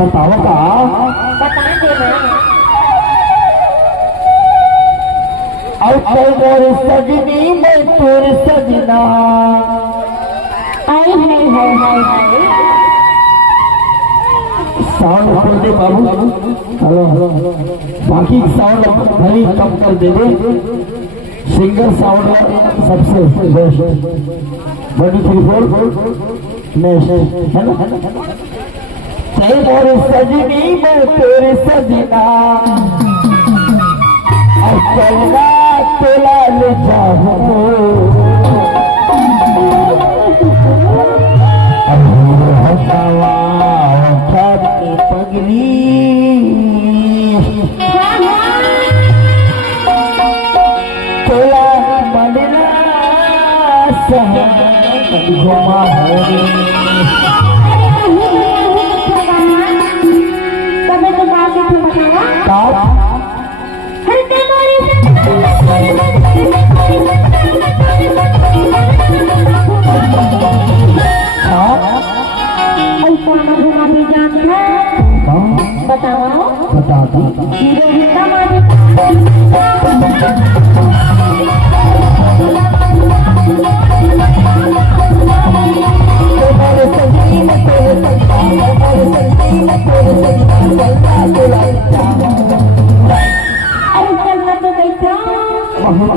बताओ का बता देना। और मोर सजनी मैं तोर सजना। हाय हाय हाय हाय हाय। साउंड खोल दे बाबू। हेलो हेलो बाकी साउंड भली कम कर दे दे। सिंगर साउंड सबसे बेस्ट। 1 2 3 4 नेक्स्ट है ना। ते मोर सजनी मैं तोर सजना। चलना चला ले जाऊं हवा की पगली। चला मडला घुमा बताओ बता दी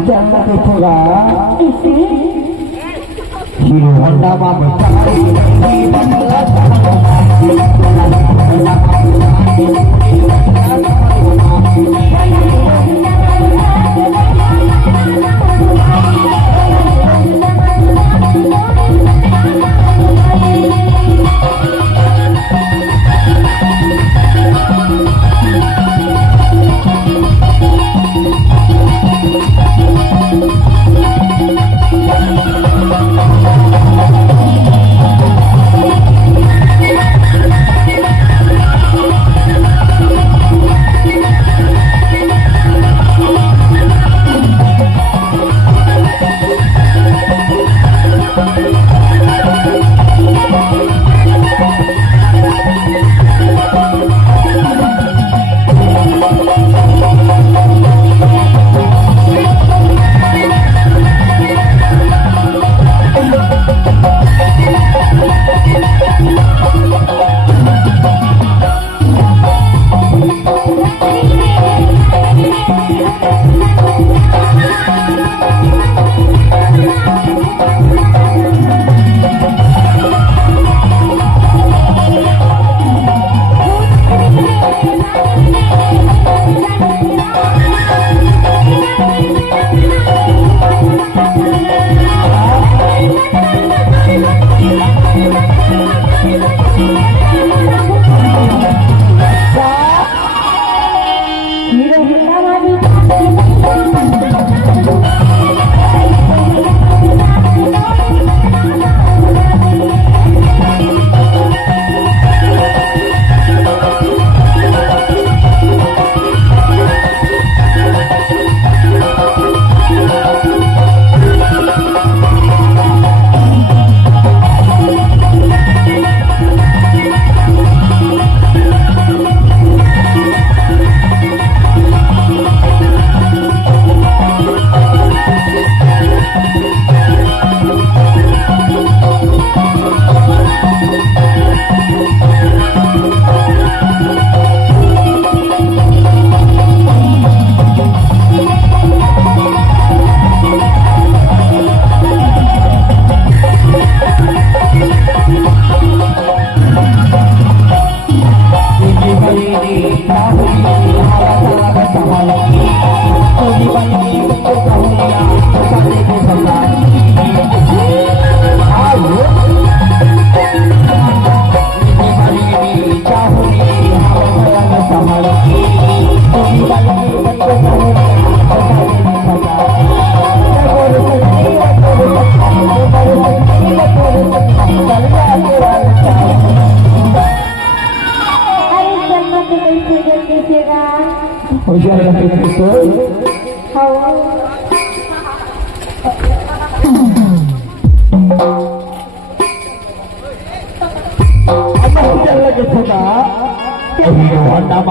चलना देखोगा हीरो होंडा हीरो होंडा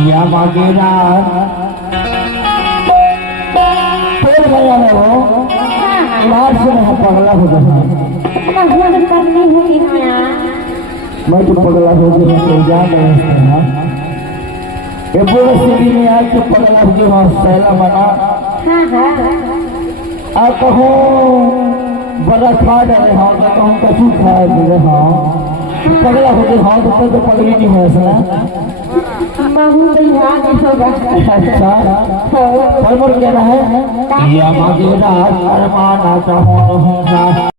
या मांगेरा पेड़ गया है वो लार से मैं पगला हो गया मजबूर करनी हुई है मैं तो पगला हो गया तो जा मैं ये पूरे सिटी में आके पगला हो गया सैला बना हाँ हाँ आ कहूँ बड़ा खा डरे हाँ तो कहूँ कछु खा डरे हाँ पगला हो गया हाँ तो पगली नहीं है ऐसा बहुत याद होगा अच्छा परमर क्या है या मांगेरा अरमाना चाहो